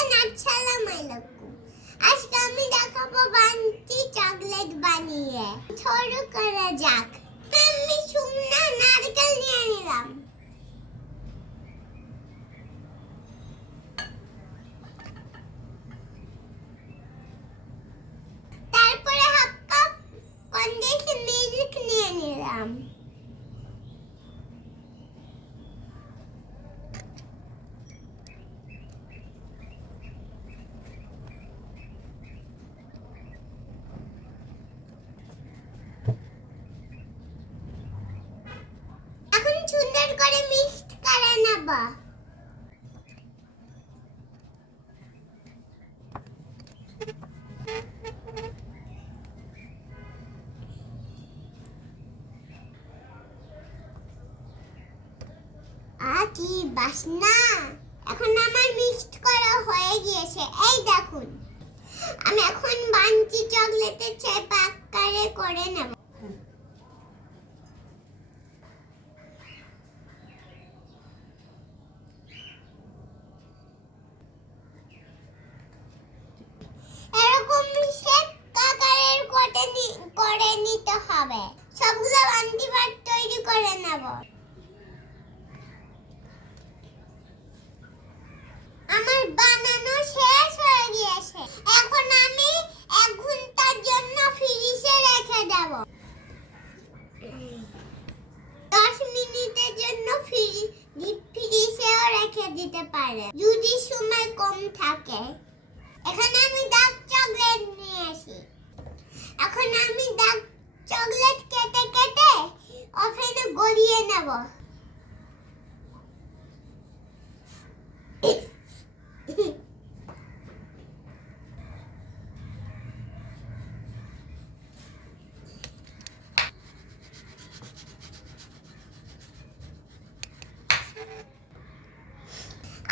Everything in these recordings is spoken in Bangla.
আসসালামু আলাইকুম আজকে আমি দেখাবো বান্টি চকলেট বানিয়ে। শুরু করা যাক। আমি সুন্দর নারকেল নিয়ে নিলাম। করে মিক্সড করে নেব। কি বাসনা? এখন আমার মিক্সড করা হয়ে গিয়েছে। এই দেখুন, আমি এখন বাঞ্চি চকলেটের চেপা আকারে করে নেব। হবে। সবগুলো তৈরি করে নেব। আমার বানানো শেষ হয়ে গিয়েছে। এখন আমি এক ঘণ্টার জন্য ফ্রিজে রেখে দেব। দশ মিনিটের জন্য ফ্রিজেও রেখে দিতে পারে। যদি সময় কম থাকে। এখানে আমি ডার্ক চকলেট নিয়ে আসি এখন আমি ডার্ক চকলেট কেটে কেটে ওভেনে নেব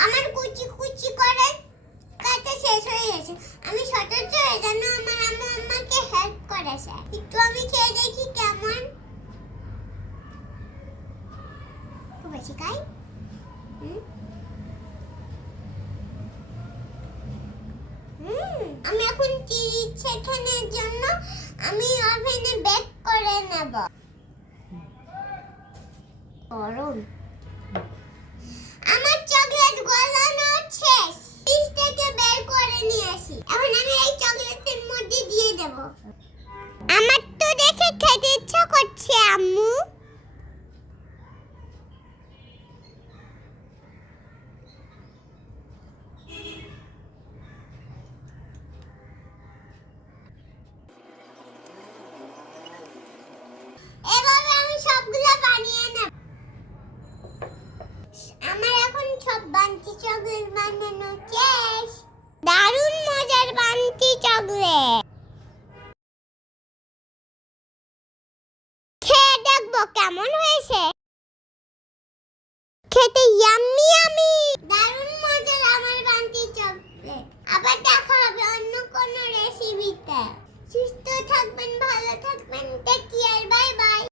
আমার কুচি কুচি করে কাটা শেষ হয়ে গেছে। আমি সতর্ক হয়ে জন্য আমার আম্মু আমাকে হেল্প করেছে। একটু আমি খেয়ে দেখি কেমন। খুব বেশি খাই? হুম? হুম, আমি এখন চিজ শেখানোর জন্য আমি ওভেনে বেক করে নেব। গরম। আমার এখন সব বান্টি চকলেট বানানো শেষ। দারুণ মজার বান্টি চকলেট। খেয়ে দেখব কেমন হয়েছে। খেতে ইয়াম্মি আমি দারুণ মজার আমার বান্টি চকলেট। আবার দেখা হবে অন্য কোনো রেসিপিতে সুস্থ থাকবেন, ভালো থাকবেন। Take care